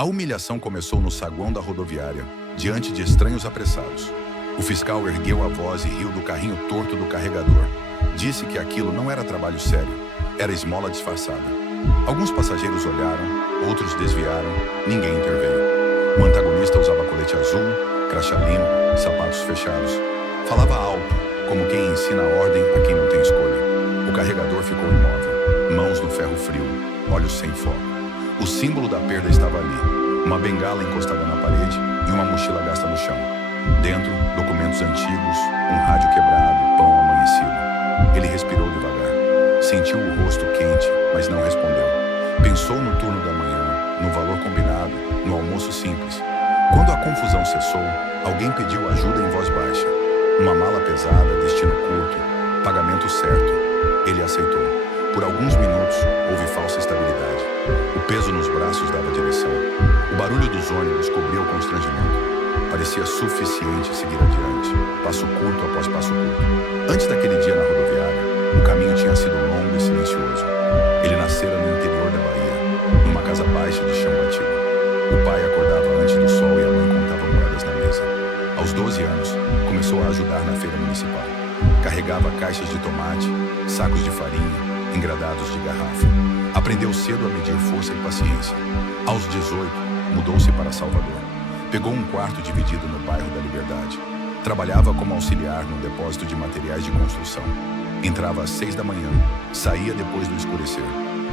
A humilhação começou no saguão da rodoviária, diante de estranhos apressados. O fiscal ergueu a voz e riu do carrinho torto do carregador. Disse que aquilo não era trabalho sério, era esmola disfarçada. Alguns passageiros olharam, outros desviaram, ninguém interveio. O antagonista usava colete azul, crachá limpo, sapatos fechados. Falava alto, como quem ensina a ordem a quem não tem escolha. O carregador ficou imóvel, mãos no ferro frio, olhos sem foco. O símbolo da perda estava ali, uma bengala encostada na parede e uma mochila gasta no chão. Dentro, documentos antigos, um rádio quebrado, pão amanhecido. Ele respirou devagar. Sentiu o rosto quente, mas não respondeu. Pensou no turno da manhã, no valor combinado, no almoço simples. Quando a confusão cessou, alguém pediu ajuda em voz baixa. Uma mala pesada, destino curto, pagamento certo. Ele aceitou. Por alguns minutos, houve falsa estabilidade. O peso nos braços dava direção. O barulho dos ônibus cobriu o constrangimento. Parecia suficiente seguir adiante, passo curto após passo curto. Antes daquele dia na rodoviária, o caminho tinha sido longo e silencioso. Ele nascera no interior da Bahia, numa casa baixa de chão batido. O pai acordava antes do sol e a mãe contava moedas na mesa. Aos 12 anos, começou a ajudar na feira municipal. Carregava caixas de tomate, sacos de farinha, engradados de garrafa. Aprendeu cedo a medir força e paciência. Aos 18, mudou-se para Salvador. Pegou um quarto dividido no bairro da Liberdade. Trabalhava como auxiliar num depósito de materiais de construção. Entrava às 6 da manhã, saía depois do escurecer.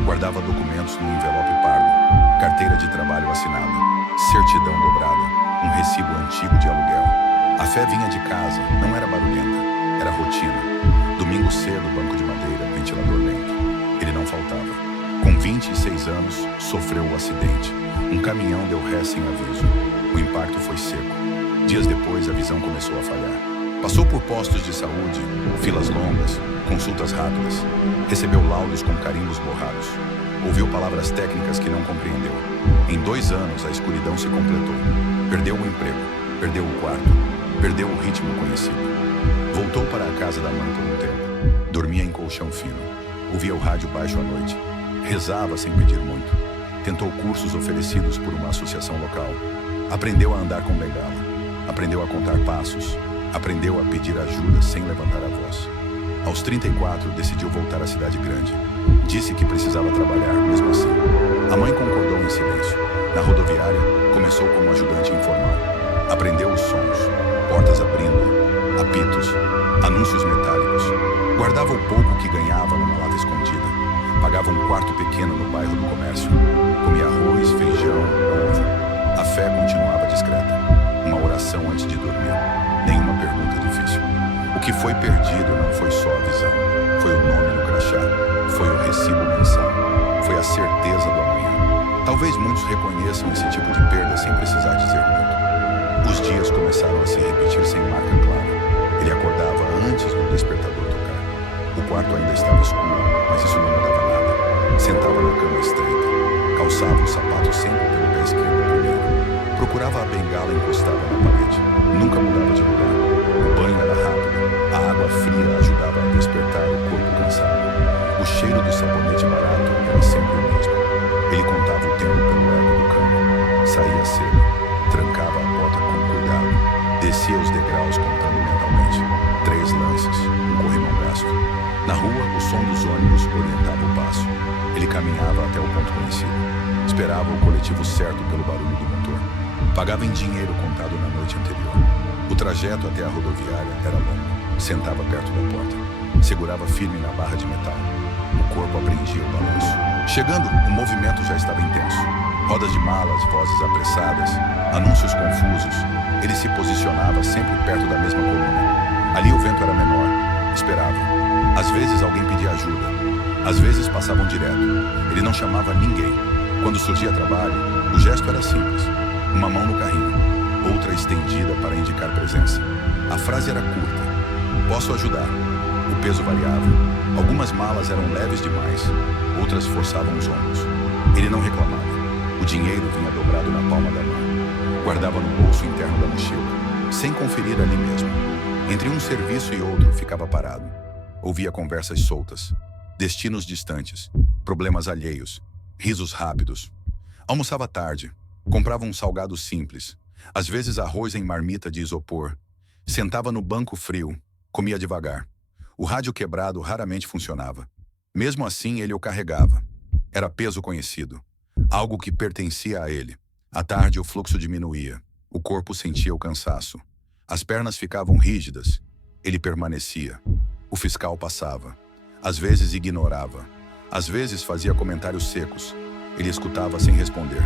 Guardava documentos num envelope pardo, carteira de trabalho assinada, certidão dobrada, um recibo antigo de aluguel. A fé vinha de casa, não era barulhenta, era rotina. Domingo cedo, banco de madeira, ventilador lento. Ele não faltava. Com 26 anos, sofreu o acidente. Um caminhão deu ré sem aviso. O impacto foi seco. Dias depois, a visão começou a falhar. Passou por postos de saúde, filas longas, consultas rápidas. Recebeu laudos com carimbos borrados. Ouviu palavras técnicas que não compreendeu. Em 2 anos, a escuridão se completou. Perdeu o emprego, perdeu o quarto, perdeu o ritmo conhecido. Voltou para a casa da mãe por um tempo. Dormia em colchão fino. Ouvia o rádio baixo à noite. Rezava sem pedir muito. Tentou cursos oferecidos por uma associação local. Aprendeu a andar com bengala. Aprendeu a contar passos. Aprendeu a pedir ajuda sem levantar a voz. Aos 34, decidiu voltar à cidade grande. Disse que precisava trabalhar, mesmo assim. A mãe concordou em silêncio. Na rodoviária, começou como ajudante informal. Aprendeu os sons, portas abrindo, apitos, anúncios metálicos. Guardava o pouco que ganhava numa lata escondida. Pagava um quarto pequeno no bairro do comércio. Comia arroz, feijão, ovo. A fé continuava discreta. Uma oração antes de dormir. Nenhuma pergunta difícil. O que foi perdido não foi só a visão. Foi o nome no crachá. Foi o recibo mensal. Foi a certeza do amanhã. Talvez muitos reconheçam esse tipo de perda sem precisar dizer muito. Os dias começaram a se repetir sem marca clara. Ele acordava antes do despertador tocar. O quarto ainda estava escuro, mas isso não mudava nada. Sentava na cama estreita. Calçava o sapato sempre pelo pé esquerdo primeiro. Procurava a bengala encostada na parede. Nunca mudava de lugar. O banho era rápido. A água fria ajudava a despertar o corpo cansado. O cheiro do sabonete barato era sempre o mesmo. Ele contava o tempo pelo ego do cano. Saía cedo. Trancava a porta com cuidado. Descia os degraus contando mentalmente. 3 lances, um corrimão gasto. Na rua, o som dos ônibus orientava o passo. Ele caminhava até o ponto conhecido. Esperava o coletivo certo pelo barulho do motor. Pagava em dinheiro contado na noite anterior. O trajeto até a rodoviária era longo. Sentava perto da porta. Segurava firme na barra de metal. O corpo aprendia o balanço. Chegando, o movimento já estava intenso. Rodas de malas, vozes apressadas, anúncios confusos. Ele se posicionava sempre perto da mesma coluna. Ali o vento era menor. Esperava. Às vezes alguém pedia ajuda. Às vezes passavam direto. Ele não chamava ninguém. Quando surgia trabalho, o gesto era simples. Uma mão no carrinho, outra estendida para indicar presença. A frase era curta. Posso ajudar. O peso variava. Algumas malas eram leves demais, outras forçavam os ombros. Ele não reclamava. O dinheiro vinha dobrado na palma da mão. Guardava no bolso interno da mochila, sem conferir ali mesmo. Entre um serviço e outro, ficava parado. Ouvia conversas soltas, destinos distantes, problemas alheios, risos rápidos. Almoçava tarde, Comprava um salgado simples, às vezes arroz em marmita de isopor. Sentava no banco frio, comia devagar. O rádio quebrado raramente funcionava. Mesmo assim, ele o carregava. Era peso conhecido, algo que pertencia a ele. À tarde, o fluxo diminuía. O corpo sentia o cansaço. As pernas ficavam rígidas. Ele permanecia. O fiscal passava. Às vezes ignorava. Às vezes fazia comentários secos. Ele escutava sem responder.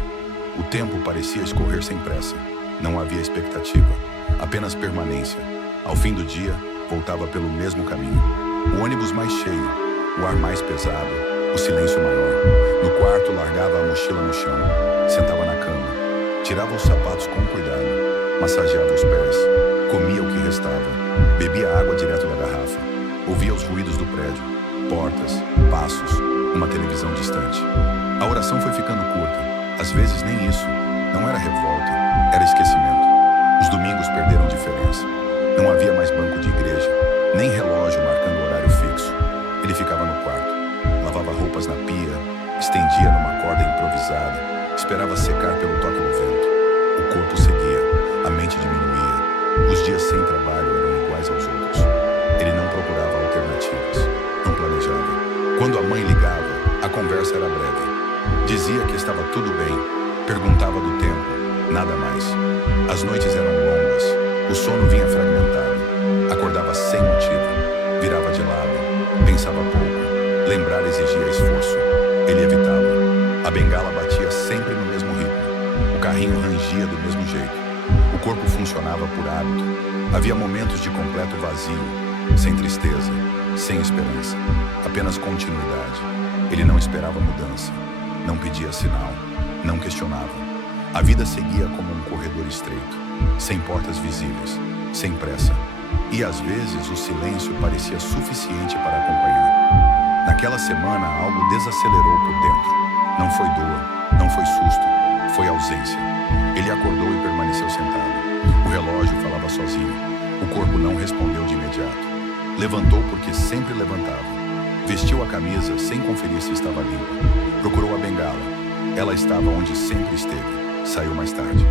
O tempo parecia escorrer sem pressa. Não havia expectativa, apenas permanência. Ao fim do dia, voltava pelo mesmo caminho. O ônibus mais cheio, o ar mais pesado, o silêncio maior. No quarto, largava a mochila no chão. Sentava na cama. Tirava os sapatos com cuidado. Massageava os pés. Comia o que restava. Bebia água direto da garrafa. Ouvia os ruídos do prédio. Portas, passos, uma televisão distante. A oração foi ficando curta. Às vezes nem isso. Não era revolta, era esquecimento. Os domingos perderam diferença. Não havia mais banco de igreja, nem relógio marcando horário fixo. Ele ficava no quarto, lavava roupas na pia, estendia numa corda improvisada, esperava secar pelo toque do vento. O corpo seguia, a mente diminuía. Os dias sem trabalho eram iguais aos outros. Ele não procurava alternativas, não planejava. Quando a mãe ligava, a conversa era breve. Dizia que estava tudo bem, perguntava do tempo, nada mais. As noites eram longas, o sono vinha fragmentado. Acordava sem motivo, virava de lado, pensava pouco. Lembrar exigia esforço. Ele evitava. A bengala batia sempre no mesmo ritmo. O carrinho rangia do mesmo jeito. O corpo funcionava por hábito. Havia momentos de completo vazio, sem tristeza, sem esperança, apenas continuidade. Ele não esperava mudança. Não pedia sinal, não questionava. A vida seguia como um corredor estreito, sem portas visíveis, sem pressa. E às vezes o silêncio parecia suficiente para acompanhar. Naquela semana algo desacelerou por dentro. Não foi dor, não foi susto, foi ausência. Ele acordou e permaneceu sentado. O relógio falava sozinho. O corpo não respondeu de imediato. Levantou porque sempre levantava. Vestiu a camisa sem conferir se estava limpa. Procurou a bengala. Ela estava onde sempre esteve. Saiu mais tarde.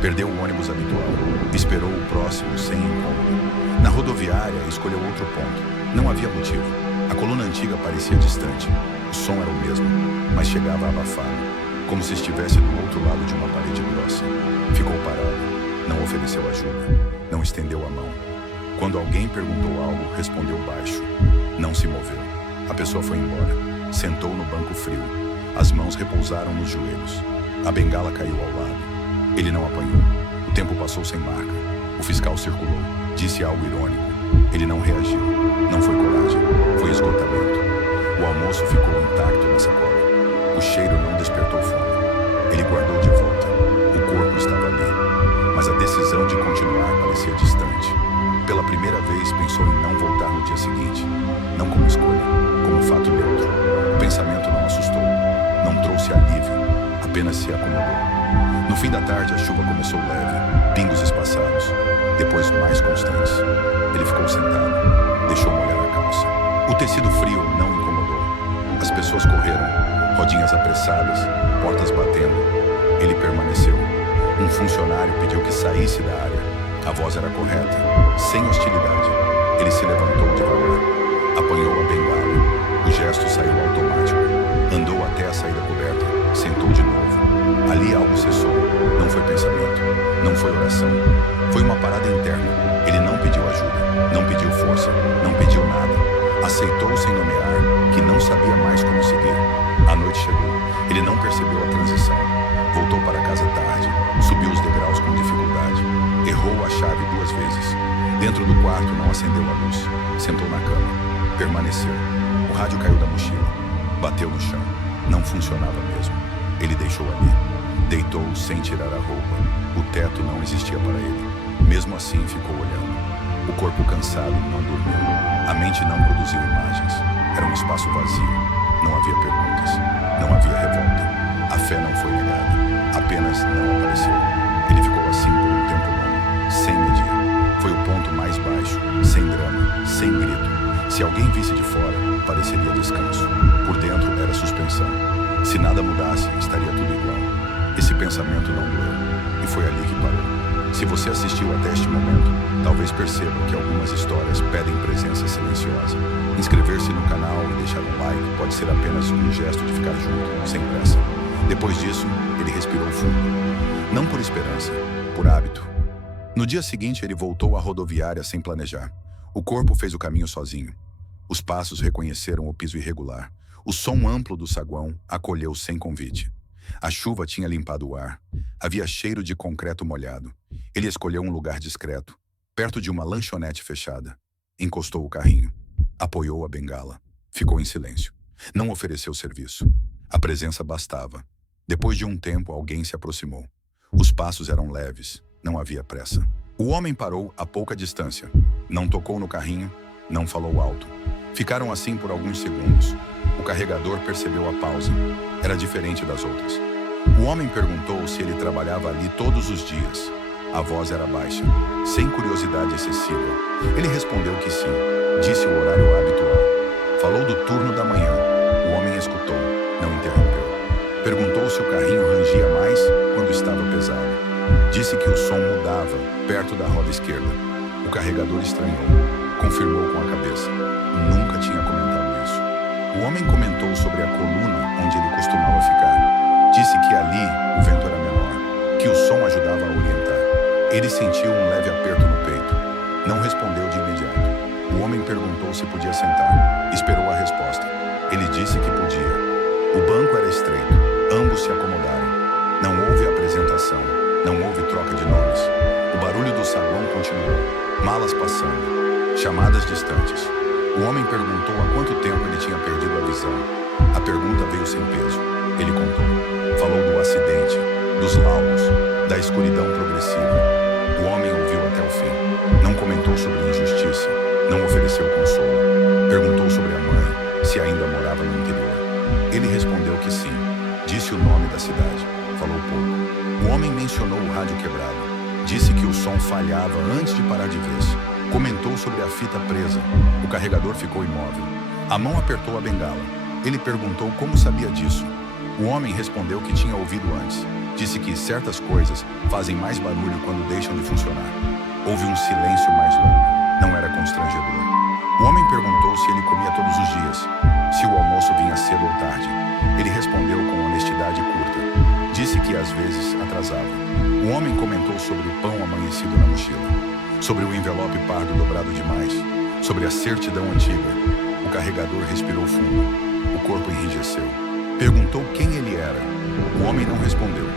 Perdeu o ônibus habitual. Esperou o próximo sem incômodo. Na rodoviária, escolheu outro ponto. Não havia motivo. A coluna antiga parecia distante. O som era o mesmo, mas chegava abafado, como se estivesse do outro lado de uma parede grossa. Ficou parado. Não ofereceu ajuda. Não estendeu a mão. Quando alguém perguntou algo, respondeu baixo. Não se moveu. A pessoa foi embora. Sentou no banco frio. As mãos repousaram nos joelhos. A bengala caiu ao lado. Ele não apanhou. O tempo passou sem marca. O fiscal circulou. Disse algo irônico. Ele não reagiu. Não foi coragem. Foi esgotamento. O almoço ficou intacto na sacola. O cheiro não despertou fome. Ele guardou de volta. O corpo estava ali. Mas a decisão de continuar parecia distante. Pela primeira vez pensou em não voltar no dia seguinte. Não como escolha, como fato neutro. O pensamento não assustou. Não trouxe alívio. Apenas se acomodou. No fim da tarde, a chuva começou leve, pingos espaçados, depois mais constantes. Ele ficou sentado, deixou molhar a calça. O tecido frio não incomodou. As pessoas correram, rodinhas apressadas, portas batendo. Ele permaneceu. Um funcionário pediu que saísse da área. A voz era correta, sem hostilidade. Ele se levantou devagar, apanhou a bengala. O gesto saiu automático. Andou até a saída coberta, sentou de novo. Ali algo cessou. Não foi pensamento, não foi oração. Foi uma parada interna. Ele não pediu ajuda, não pediu força, não pediu nada. Aceitou sem nomear que não sabia mais como seguir. A noite chegou. Ele não percebeu a transição. Voltou para casa tarde. Subiu os degraus com dificuldade. Errou a chave 2 vezes. Dentro do quarto não acendeu a luz. Sentou na cama. Permaneceu. O rádio caiu da mochila. Bateu no chão. Não funcionava mesmo. Ele deixou ali. Deitou sem tirar a roupa. O teto não existia para ele. Mesmo assim, ficou olhando. O corpo cansado não dormiu. A mente não produziu imagens. Era um espaço vazio. Não havia perguntas. Não havia revolta. A fé não foi negada. Apenas não apareceu. Ele ficou assim por um tempo longo, sem medir. Foi o ponto mais baixo, sem drama, sem grito. Se alguém visse de fora, pareceria descanso. Por dentro era suspensão. Se nada mudasse, estaria tudo igual. Esse pensamento pensamento não doeu. E foi ali que parou. Se você assistiu até este momento, talvez perceba que algumas histórias pedem presença silenciosa. Inscrever-se no canal e deixar um like pode ser apenas um gesto de ficar junto, sem pressa. Depois disso, ele respirou fundo. Não por esperança, por hábito. No dia seguinte, ele voltou à rodoviária sem planejar. O corpo fez o caminho sozinho. Os passos reconheceram o piso irregular. O som amplo do saguão acolheu sem convite. A chuva tinha limpado o ar. Havia cheiro de concreto molhado. Ele escolheu um lugar discreto, perto de uma lanchonete fechada. Encostou o carrinho. Apoiou a bengala. Ficou em silêncio. Não ofereceu serviço. A presença bastava. Depois de um tempo, alguém se aproximou. Os passos eram leves. Não havia pressa. O homem parou a pouca distância. Não tocou no carrinho, não falou alto. Ficaram assim por alguns segundos. O carregador percebeu a pausa. Era diferente das outras. O homem perguntou se ele trabalhava ali todos os dias. A voz era baixa, sem curiosidade excessiva. Ele respondeu que sim. Disse o horário habitual. Falou do turno da manhã. O homem escutou, não interrompeu. Perguntou se o carrinho rangia mais quando estava pesado. Disse que o som mudava perto da roda esquerda. O carregador estranhou. Confirmou com a cabeça. Nunca tinha comentado isso. O homem comentou sobre a coluna onde ele costumava ficar. Disse que ali o vento era menor, que o som ajudava a orientar. Ele sentiu um leve aperto no peito. Não respondeu de imediato. O homem perguntou se podia sentar. Esperou a resposta. Ele disse que podia. O banco era estreito. Ambos se acomodaram. Não houve apresentação. Não houve troca de nomes. O barulho do saguão continuou. Malas passando. Chamadas distantes. O homem perguntou há quanto tempo ele tinha perdido a visão. A pergunta veio sem peso. Ele contou. Falou do acidente, dos laudos, da escuridão progressiva. O homem ouviu até o fim. Não comentou sobre injustiça. Não ofereceu consolo. Perguntou sobre a mãe, se ainda morava no interior. Ele respondeu que sim. Disse o nome da cidade. Falou pouco. O homem mencionou o rádio quebrado. Disse que o som falhava antes de parar de vez. Comentou sobre a fita presa. O carregador ficou imóvel. A mão apertou a bengala. Ele perguntou como sabia disso. O homem respondeu que tinha ouvido antes. Disse que certas coisas fazem mais barulho quando deixam de funcionar. Houve um silêncio mais longo. Não era constrangedor. O homem perguntou se ele comia todos os dias, se o almoço vinha cedo ou tarde. Ele respondeu com honestidade curta. Disse que às vezes atrasava. O homem comentou sobre o pão amanhecido na mochila, sobre o envelope pardo dobrado demais, sobre a certidão antiga. O carregador respirou fundo. O corpo enrijeceu. Perguntou quem ele era. O homem não respondeu.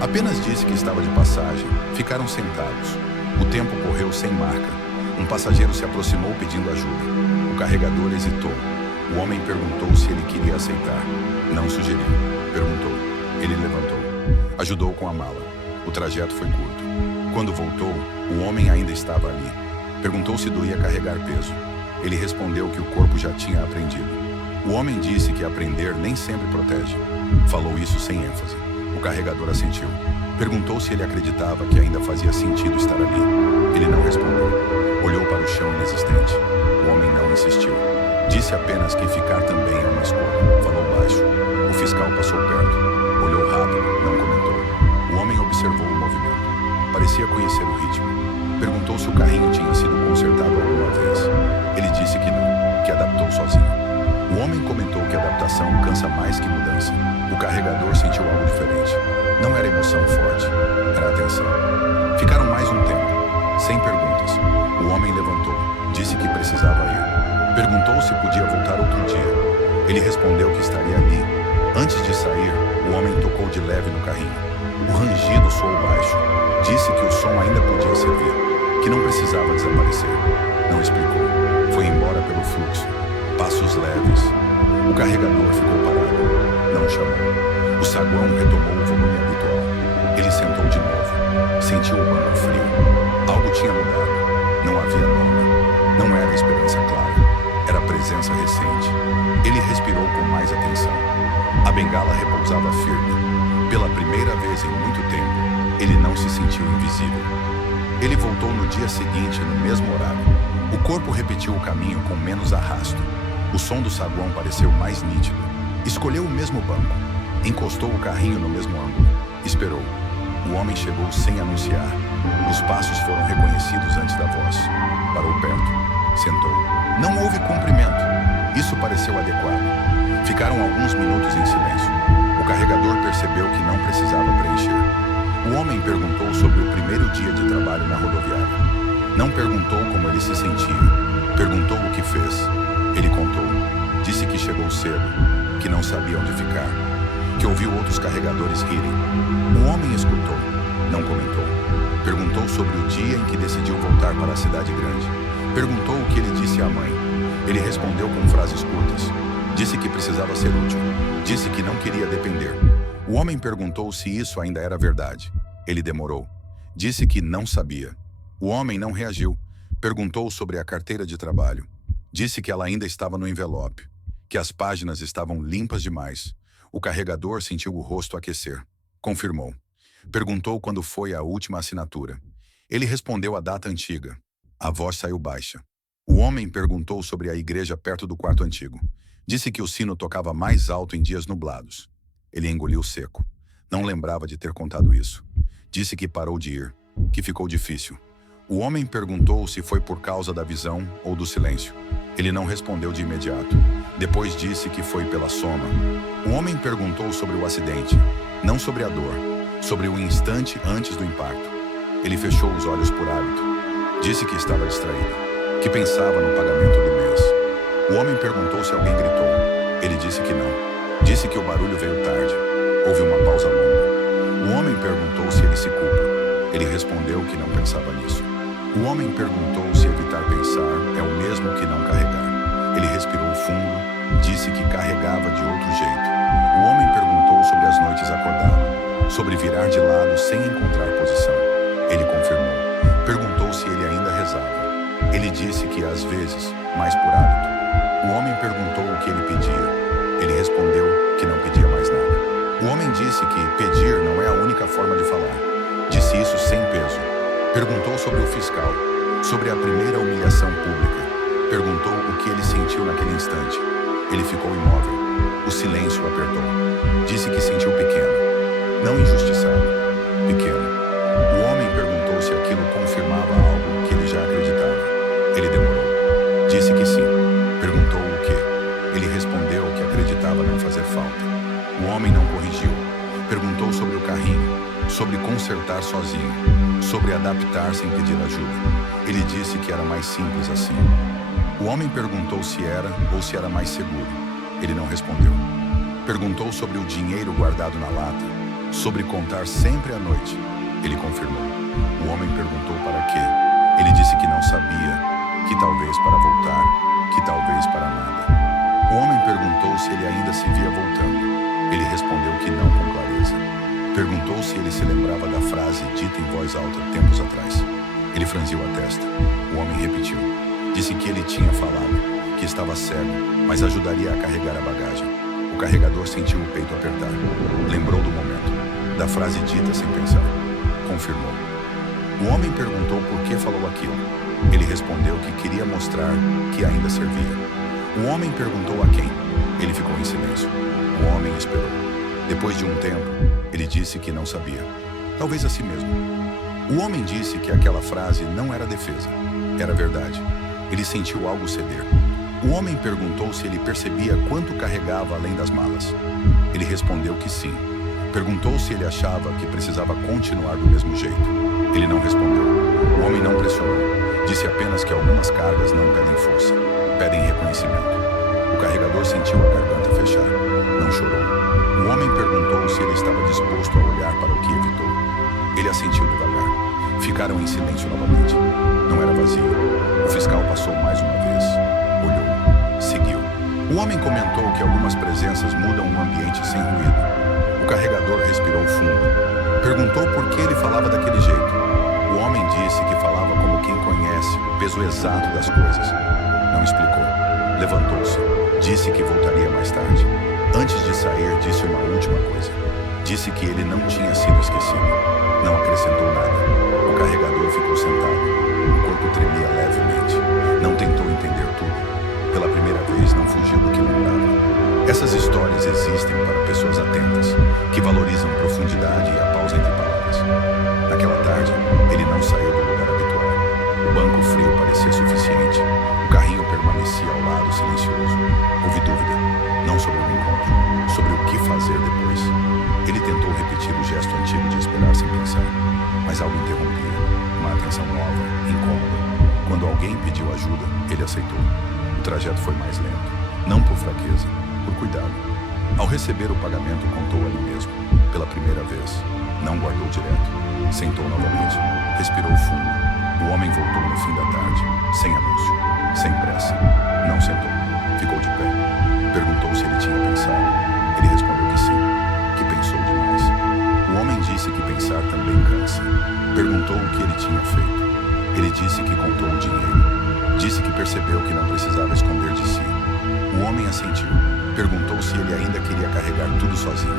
Apenas disse que estava de passagem. Ficaram sentados. O tempo correu sem marca. Um passageiro se aproximou pedindo ajuda. O carregador hesitou. O homem perguntou se ele queria aceitar. Não sugeriu. Perguntou. Ele levantou. Ajudou com a mala. O trajeto foi curto. Quando voltou, o homem ainda estava ali. Perguntou se doía carregar peso. Ele respondeu que o corpo já tinha aprendido. O homem disse que aprender nem sempre protege. Falou isso sem ênfase. O carregador assentiu. Perguntou se ele acreditava que ainda fazia sentido estar ali. Ele não respondeu. Olhou para o chão inexistente. O homem não insistiu. Disse apenas que ficar também é uma escolha. Falou baixo. O fiscal passou perto. Olhou rápido, não comentou. O homem observou o movimento. Parecia conhecer o ritmo. Perguntou se o carrinho tinha sido consertado alguma vez. Ele disse que não, que adaptou sozinho. O homem comentou que a adaptação cansa mais que mudança. O carregador sentiu algo diferente. Não era emoção forte, era atenção. Ficaram mais um tempo, sem perguntas. O homem levantou, disse que precisava ir. Perguntou se podia voltar outro dia. Ele respondeu que estaria ali. Antes de sair, o homem tocou de leve no carrinho. O rangido soou baixo. Disse que o som ainda podia servir, que não precisava desaparecer. Não explicou. Foi embora pelo fluxo. Passos leves. O carregador ficou parado. Não chamou. O saguão retomou o volume habitual. Ele sentou de novo. Sentiu o banco frio. Algo tinha mudado. Não havia nome. Não era esperança clara. Era presença recente. Ele respirou com mais atenção. A bengala repousava firme. Pela primeira vez em muito tempo, ele não se sentiu invisível. Ele voltou no dia seguinte, no mesmo horário. O corpo repetiu o caminho com menos arrasto. O som do saguão pareceu mais nítido. Escolheu o mesmo banco. Encostou o carrinho no mesmo ângulo. Esperou. O homem chegou sem anunciar. Os passos foram reconhecidos antes da voz. Parou perto. Sentou. Não houve cumprimento. Isso pareceu adequado. Ficaram alguns minutos em silêncio. O carregador percebeu que não precisava preencher. O homem perguntou sobre o primeiro dia de trabalho na rodoviária. Não perguntou como ele se sentia. Perguntou o que fez. Ele contou. Disse que chegou cedo, que não sabia onde ficar, que ouviu outros carregadores rirem. O homem escutou. Não comentou. Perguntou sobre o dia em que decidiu voltar para a cidade grande. Perguntou o que ele disse à mãe. Ele respondeu com frases curtas. Disse que precisava ser útil. Disse que não queria depender. O homem perguntou se isso ainda era verdade. Ele demorou. Disse que não sabia. O homem não reagiu. Perguntou sobre a carteira de trabalho. Disse que ela ainda estava no envelope, que as páginas estavam limpas demais. O carregador sentiu o rosto aquecer. Confirmou. Perguntou quando foi a última assinatura. Ele respondeu a data antiga. A voz saiu baixa. O homem perguntou sobre a igreja perto do quarto antigo. Disse que o sino tocava mais alto em dias nublados. Ele engoliu seco. Não lembrava de ter contado isso. Disse que parou de ir, que ficou difícil. O homem perguntou se foi por causa da visão ou do silêncio. Ele não respondeu de imediato. Depois disse que foi pela soma. O homem perguntou sobre o acidente, não sobre a dor, sobre o instante antes do impacto. Ele fechou os olhos por hábito. Disse que estava distraído, que pensava no pagamento do mês. O homem perguntou se alguém gritou. Ele disse que não. Disse que o barulho veio tarde. Houve uma pausa longa. O homem perguntou se ele se culpa. Ele respondeu que não pensava nisso. O homem perguntou se evitar pensar é o mesmo que não carregar. Ele respirou fundo, disse que carregava de outro jeito. O homem perguntou sobre as noites acordado, sobre virar de lado sem encontrar posição. Ele confirmou. Perguntou se ele ainda rezava. Ele disse que às vezes, mas por hábito. O homem perguntou o que ele pedia. Ele respondeu que não pedia mais nada. O homem disse que pedir não é a única forma de falar. Disse isso sem peso. Perguntou sobre o fiscal, sobre a primeira humilhação pública. Perguntou o que ele sentiu naquele instante. Ele ficou imóvel. O silêncio o apertou. Disse que sentiu pequeno, não injustiçado, pequeno. O homem perguntou se aquilo confirmava algo que ele já acreditava. Ele demorou. Disse que sim. Perguntou o quê? Ele respondeu que acreditava não fazer falta. O homem não corrigiu. Perguntou sobre o carrinho, sobre consertar sozinho, sobre adaptar sem pedir ajuda. Ele disse que era mais simples assim. O homem perguntou se era ou se era mais seguro. Ele não respondeu. Perguntou sobre o dinheiro guardado na lata, sobre contar sempre à noite. Ele confirmou. O homem perguntou para quê. Ele disse que não sabia, que talvez para voltar, que talvez para nada. O homem perguntou se ele ainda se via voltando. Ele respondeu que não com clareza. Perguntou se ele se lembrava da frase dita em voz alta tempos atrás. Ele franziu a testa. O homem repetiu. Disse que ele tinha falado, que estava cego, mas ajudaria a carregar a bagagem. O carregador sentiu o peito apertar. Lembrou do momento, da frase dita sem pensar. Confirmou. O homem perguntou por que falou aquilo. Ele respondeu que queria mostrar que ainda servia. O homem perguntou a quem. Ele ficou em silêncio. O homem esperou. Depois de um tempo, ele disse que não sabia. Talvez a si mesmo. O homem disse que aquela frase não era defesa. Era verdade. Ele sentiu algo ceder. O homem perguntou se ele percebia quanto carregava além das malas. Ele respondeu que sim. Perguntou se ele achava que precisava continuar do mesmo jeito. Ele não respondeu. O homem não pressionou. Disse apenas que algumas cargas não pedem força, pedem reconhecimento. O carregador sentiu a garganta fechar. Não chorou. O homem perguntou se ele estava disposto a olhar para o que evitou. Ele assentiu devagar. Ficaram em silêncio novamente. Não era vazio. O fiscal passou mais uma vez. Olhou. Seguiu. O homem comentou que algumas presenças mudam um ambiente sem ruído. O carregador respirou fundo. Perguntou por que ele falava daquele jeito. O homem disse que falava como quem conhece o peso exato das coisas. Não explicou. Levantou-se. Disse que voltaria mais tarde. Antes de sair, disse uma última coisa. Disse que ele não tinha sido esquecido. Não acrescentou nada. O carregador ficou sentado. O corpo tremia levemente. Não tentou entender tudo. Pela primeira vez, não fugiu do que lembrava. Essas histórias existem para pessoas atentas, que valorizam profundidade e a pausa que fazer depois. Ele tentou repetir o gesto antigo de esperar sem pensar, mas algo interrompia, uma atenção nova, incômoda. Quando alguém pediu ajuda, ele aceitou. O trajeto foi mais lento, não por fraqueza, por cuidado. Ao receber o pagamento, contou ali mesmo, pela primeira vez. Não guardou direto. Sentou novamente, respirou fundo. O homem voltou no fim da tarde, sem anúncio, sem pressa. Não sentou, ficou de pé. Perguntou se ele tinha pensado. Ele respondeu que sim, que pensou demais. O homem disse que pensar também cansa. Perguntou o que ele tinha feito. Ele disse que contou o dinheiro. Disse que percebeu que não precisava esconder de si. O homem assentiu. Perguntou se ele ainda queria carregar tudo sozinho.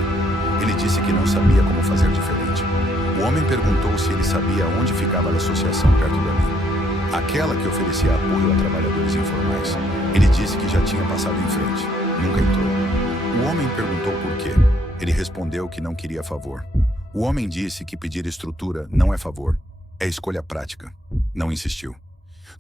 Ele disse que não sabia como fazer diferente. O homem perguntou se ele sabia onde ficava a associação perto dali, aquela que oferecia apoio a trabalhadores informais. Ele disse que já tinha passado em frente, nunca entrou. O homem perguntou por quê. Ele respondeu que não queria favor. O homem disse que pedir estrutura não é favor, é escolha prática. Não insistiu.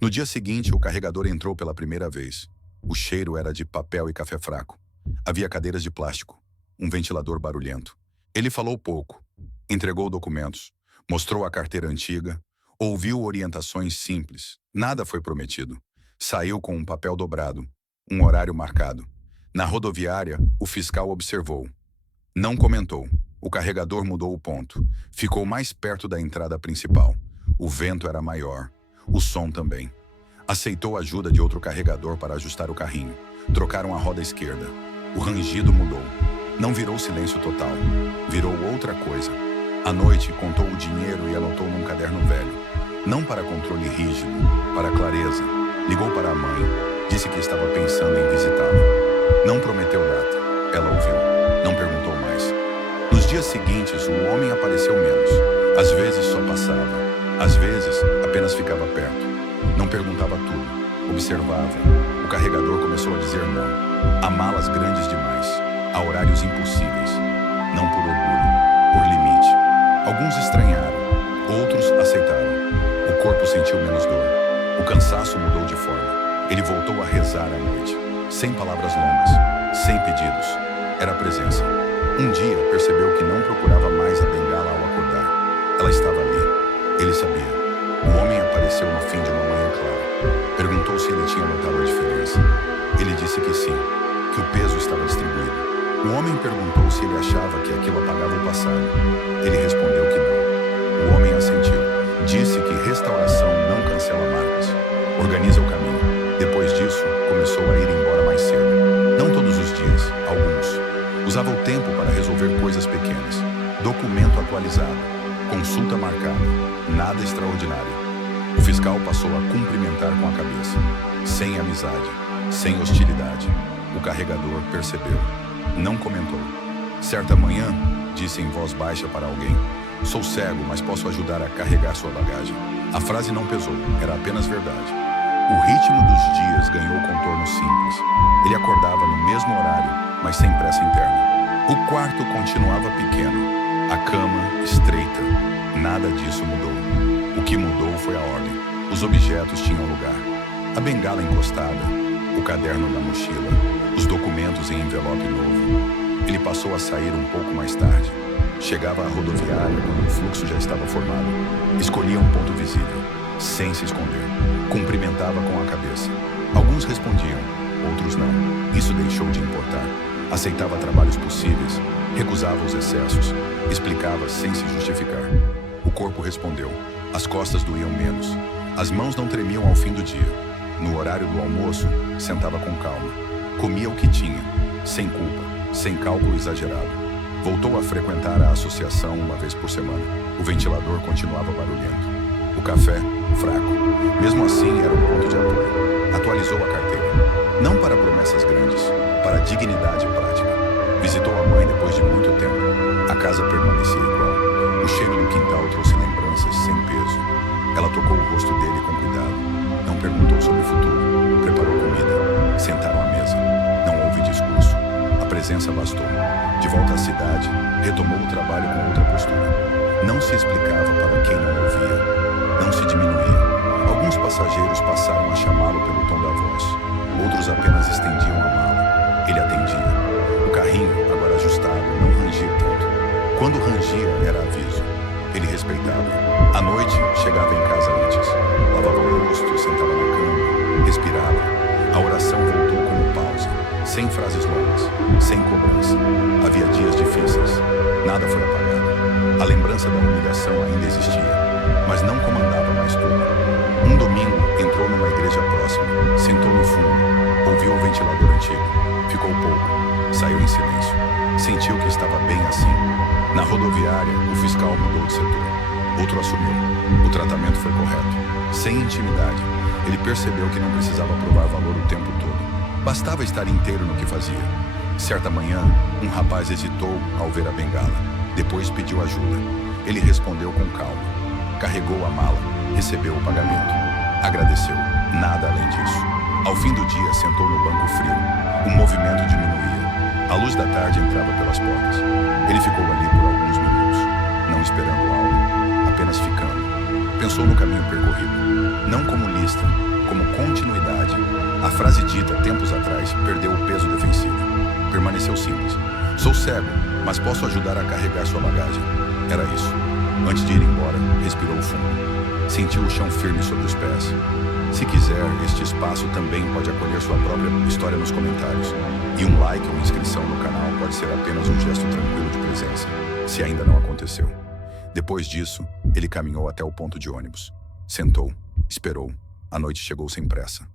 No dia seguinte, o carregador entrou pela primeira vez. O cheiro era de papel e café fraco. Havia cadeiras de plástico, um ventilador barulhento. Ele falou pouco. Entregou documentos, mostrou a carteira antiga, ouviu orientações simples. Nada foi prometido. Saiu com um papel dobrado, um horário marcado. Na rodoviária, o fiscal observou. Não comentou. O carregador mudou o ponto. Ficou mais perto da entrada principal. O vento era maior. O som também. Aceitou a ajuda de outro carregador para ajustar o carrinho. Trocaram a roda esquerda. O rangido mudou. Não virou silêncio total. Virou outra coisa. À noite, contou o dinheiro e anotou num caderno velho. Não para controle rígido, para clareza. Ligou para a mãe. Disse que estava pensando em visitá-la. Não prometeu data. Ela ouviu. Não perguntou mais. Nos dias seguintes, o homem apareceu menos. Às vezes só passava. Às vezes, apenas ficava perto. Não perguntava tudo. Observava. O carregador começou a dizer não. Há malas grandes demais. Há horários impossíveis. Não por orgulho, por limite. Alguns estranharam, outros aceitaram. O corpo sentiu menos dor. O cansaço mudou de forma. Ele voltou a rezar à noite, sem palavras longas, sem pedidos. Era presença. Um dia percebeu que não procurava mais a bengala ao acordar. Ela estava ali. Ele sabia. O homem apareceu no fim de uma manhã clara. Perguntou se ele tinha notado a diferença. Ele disse que sim, que o peso estava distribuído. O homem perguntou se ele achava que aquilo apagava o passado. Ele respondeu que não. O homem assentiu. Disse que restauração não cancela marcas. Organiza o caminho. Depois disso, começou a ir embora mais cedo. Não todos os dias, alguns. Usava o tempo para resolver coisas pequenas. Documento atualizado. Consulta marcada. Nada extraordinário. O fiscal passou a cumprimentar com a cabeça. Sem amizade. Sem hostilidade. O carregador percebeu. Não comentou. Certa manhã, disse em voz baixa para alguém: "Sou cego, mas posso ajudar a carregar sua bagagem." A frase não pesou, era apenas verdade. O ritmo dos dias ganhou contornos simples. Ele acordava no mesmo horário, mas sem pressa interna. O quarto continuava pequeno, a cama estreita. Nada disso mudou. O que mudou foi a ordem. Os objetos tinham lugar. A bengala encostada, o caderno na mochila, os documentos em envelope novo. Ele passou a sair um pouco mais tarde. Chegava à rodoviária quando o fluxo já estava formado. Escolhia um ponto visível, sem se esconder. Cumprimentava com a cabeça. Alguns respondiam, outros não. Isso deixou de importar. Aceitava trabalhos possíveis, recusava os excessos, explicava sem se justificar. O corpo respondeu. As costas doíam menos. As mãos não tremiam ao fim do dia. No horário do almoço, sentava com calma. Comia o que tinha, sem culpa, sem cálculo exagerado. Voltou a frequentar a associação uma vez por semana. O ventilador continuava barulhento. O café, fraco. Mesmo assim, era um ponto de apoio. Atualizou a carteira. Não para promessas grandes, para dignidade prática. Visitou a mãe depois de muito tempo. A casa permanecia igual. O cheiro do quintal trouxe lembranças sem peso. Ela tocou o rosto dele com cuidado. Não perguntou sobre o futuro. Preparou comida. Sentaram à mesa. Não houve discurso. A presença bastou. De volta à cidade, retomou o trabalho com outra postura. Não se explicava para quem não ouvia. Não se diminuía. Alguns passageiros passaram a chamá-lo pelo tom da voz. Outros apenas estendiam a mala. Ele atendia. O carrinho, agora ajustado, não rangia tanto. Quando rangia, era aviso. Ele respeitava. À noite, chegava em casa antes. Lavava o rosto, sentava na cama, respirava. A oração voltou como pausa, sem frases longas, sem cobrança. Havia dias difíceis. Nada foi apagado. A lembrança da humilhação ainda existia, mas não comandava mais tudo. Um domingo, entrou numa igreja próxima, sentou no fundo, ouviu o ventilador antigo. Ficou pouco, saiu em silêncio. Sentiu que estava bem assim. Na rodoviária, o fiscal mudou de setor. Outro assumiu. O tratamento foi correto. Sem intimidade, ele percebeu que não precisava provar valor o tempo todo. Bastava estar inteiro no que fazia. Certa manhã, um rapaz hesitou ao ver a bengala. Depois pediu ajuda. Ele respondeu com calma. Carregou a mala, recebeu o pagamento. Agradeceu. Nada além disso. Ao fim do dia, sentou no banco frio. O movimento diminuía. A luz da tarde entrava pelas portas. Ele ficou ali por alguns minutos, não esperando algo, apenas ficando. Pensou no caminho percorrido, não como lista, como continuidade. A frase dita tempos atrás perdeu o peso defensivo. Permaneceu simples. Sou cego, mas posso ajudar a carregar sua bagagem. Era isso. Antes de ir embora, respirou fundo. Sentiu o chão firme sob os pés. Se quiser, este espaço também pode acolher sua própria história nos comentários. E um like ou inscrição no canal pode ser apenas um gesto tranquilo de presença, se ainda não aconteceu. Depois disso, ele caminhou até o ponto de ônibus. Sentou, esperou. A noite chegou sem pressa.